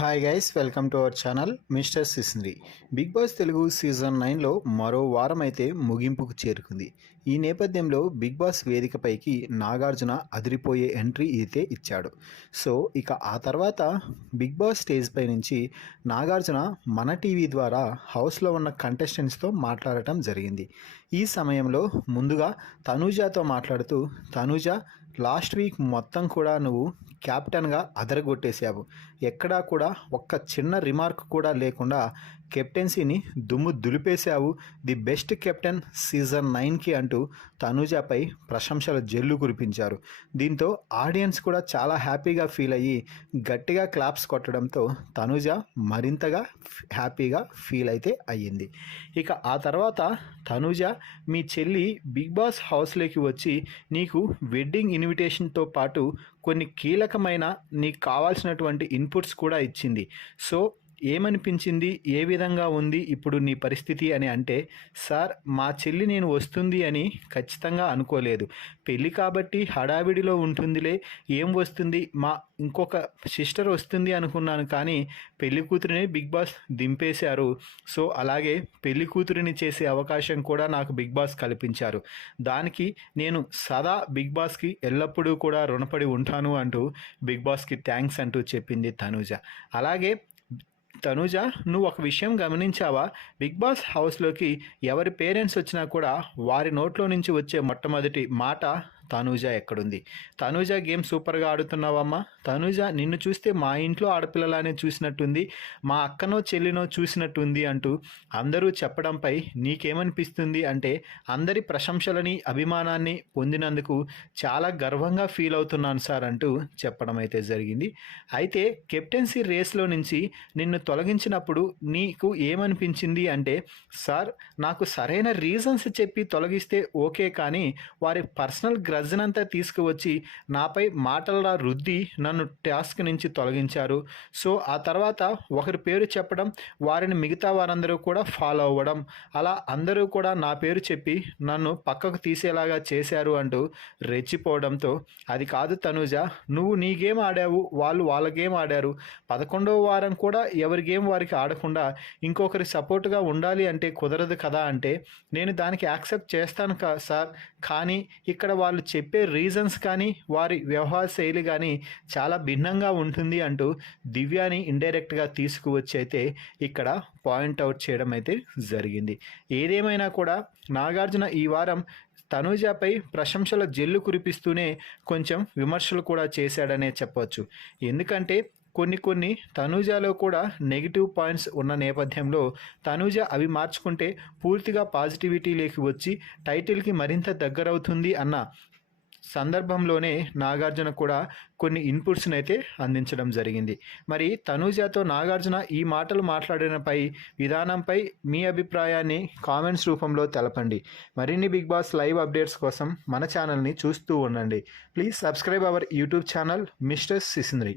Hi guys, welcome to our channel mister Sisindri. Bigg Boss Telugu season 9లో మరో వారం అయితే ముగింపుకు చేరుకుంది. ఈ నేపథ్యంలో బిగ్ బాస్ వేదికపైకి నాగార్జున అదిరిపోయే ఎంట్రీ అయితే ఇచ్చాడు. సో ఇక ఆ తర్వాత బిగ్ బాస్ స్టేజ్ పై నుంచి నాగార్జున మన టీవీ ద్వారా హౌస్లో ఉన్న కంటెస్టెంట్స్తో మాట్లాడటం జరిగింది. ఈ సమయంలో ముందుగా తనూజాతో మాట్లాడుతూ, తనూజ లాస్ట్ వీక్ మొత్తం కూడా నువ్వు క్యాప్టెన్గా అదరగొట్టేశావు. ఎక్కడా కూడా ఒక్క చిన్న రిమార్క్ కూడా లేకుండా కెప్టెన్సీని దుమ్ము దులిపేశావు. ది బెస్ట్ కెప్టెన్ సీజన్ 9కి అంటూ తనూజపై ప్రశంసల జల్లు కురిపించారు. దీంతో ఆడియన్స్ కూడా చాలా హ్యాపీగా ఫీల్ అయ్యి గట్టిగా క్లాప్స్ కొట్టడంతో తనూజ మరింతగా హ్యాపీగా ఫీల్ అయితే అయ్యింది. ఇక ఆ తర్వాత తనూజ మీ చెల్లి బిగ్ బాస్ హౌస్లోకి వచ్చి నీకు వెడ్డింగ్ ఇన్విటేషన్తో పాటు కొన్ని కీలకమైన నీకు కావాల్సినటువంటి ఇన్పుట్స్ కూడా ఇచ్చింది. సో ఏమనిపించింది, ఏ విధంగా ఉంది ఇప్పుడు నీ పరిస్థితి అని అంటే, సార్ మా చెల్లి నేను వస్తుంది అని ఖచ్చితంగా అనుకోలేదు. పెళ్ళి కాబట్టి హడావిడిలో ఉంటుందిలే, ఏం వస్తుంది, మా ఇంకొక సిస్టర్ వస్తుంది అనుకున్నాను. కానీ పెళ్లి కూతురిని బిగ్ బాస్ దింపేశారు. సో అలాగే పెళ్లి కూతురిని చేసే అవకాశం కూడా నాకు బిగ్ బాస్ కల్పించారు. దానికి నేను సదా బిగ్ బాస్కి ఎల్లప్పుడూ కూడా రుణపడి ఉంటాను అంటూ బిగ్ బాస్కి థ్యాంక్స్ అంటూ చెప్పింది తనూజ. అలాగే తనూజ, నువ్వు ఒక విషయం గమనించావా? బిగ్ బాస్ హౌస్లోకి ఎవరి పేరెంట్స్ వచ్చినా కూడా వారి నోట్లో నుంచి వచ్చే మొట్టమొదటి మాట తనూజ ఎక్కడుంది? తనూజ గేమ్ సూపర్గా ఆడుతున్నావమ్మా, తనూజ నిన్ను చూస్తే మా ఇంట్లో ఆడపిల్లలానే చూసినట్టుంది, మా అక్కనో చెల్లినో చూసినట్టుంది అంటూ అందరూ చెప్పడంపై నీకేమనిపిస్తుంది అంటే, అందరి ప్రశంసలని అభిమానాన్ని పొందినందుకు చాలా గర్వంగా ఫీల్ అవుతున్నాను సార్ అంటూ చెప్పడం అయితే జరిగింది. అయితే కెప్టెన్సీ రేస్లో నుంచి నిన్ను తొలగించినప్పుడు నీకు ఏమనిపించింది అంటే, సార్ నాకు సరైన రీజన్స్ చెప్పి తొలగిస్తే ఓకే, కానీ వారి పర్సనల్ గ్రజ్జనంతా తీసుకువచ్చి నాపై మాటలలా రుద్ది నన్ను టాస్క్ నుంచి తొలగించారు. సో ఆ తర్వాత ఒకరి పేరు చెప్పడం, వారిని మిగతా వారందరూ కూడా ఫాలో అవ్వడం, అలా అందరూ కూడా నా పేరు చెప్పి నన్ను పక్కకు తీసేలాగా చేశారు అంటూ రెచ్చిపోవడంతో, అది కాదు తనూజ, నువ్వు నీ గేమ్ ఆడావు, వాళ్ళు వాళ్ళ గేమ్ ఆడారు. 11వ వారం కూడా ఎవరి గేమ్ వారికి ఆడకుండా ఇంకొకరి సపోర్ట్గా ఉండాలి అంటే కుదరదు కదా అంటే, నేను దానికి యాక్సెప్ట్ చేస్తాను సార్, కానీ ఇక్కడ వాళ్ళు చెప్పే రీజన్స్ కానీ వారి వ్యవహార శైలి కానీ చాలా భిన్నంగా ఉంటుంది అంటూ దివ్యాని ఇండైరెక్ట్గా తీసుకువచ్చి అయితే ఇక్కడ పాయింట్అవుట్ చేయడం అయితే జరిగింది. ఏదేమైనా కూడా నాగార్జున ఈ వారం తనూజపై ప్రశంసల జల్లు కురిపిస్తూనే కొంచెం విమర్శలు కూడా చేశాడనే చెప్పవచ్చు. ఎందుకంటే కొన్ని తనూజలో కూడా నెగిటివ్ పాయింట్స్ ఉన్న నేపథ్యంలో తనూజ అవి మార్చుకుంటే పూర్తిగా పాజిటివిటీలోకి వచ్చి టైటిల్కి మరింత దగ్గరవుతుంది అన్న సందర్భంలోనే నాగార్జున కూడా కొన్ని ఇన్పుట్స్ని అయితే అందించడం జరిగింది. మరి తనూజతో నాగార్జున ఈ మాటలు మాట్లాడినపై విధానంపై మీ అభిప్రాయాన్ని కామెంట్స్ రూపంలో తెలపండి. మరిన్ని బిగ్ బాస్ లైవ్ అప్డేట్స్ కోసం మన ఛానల్ని చూస్తూ ఉండండి. Please subscribe our YouTube channel mister సిసింద్రి.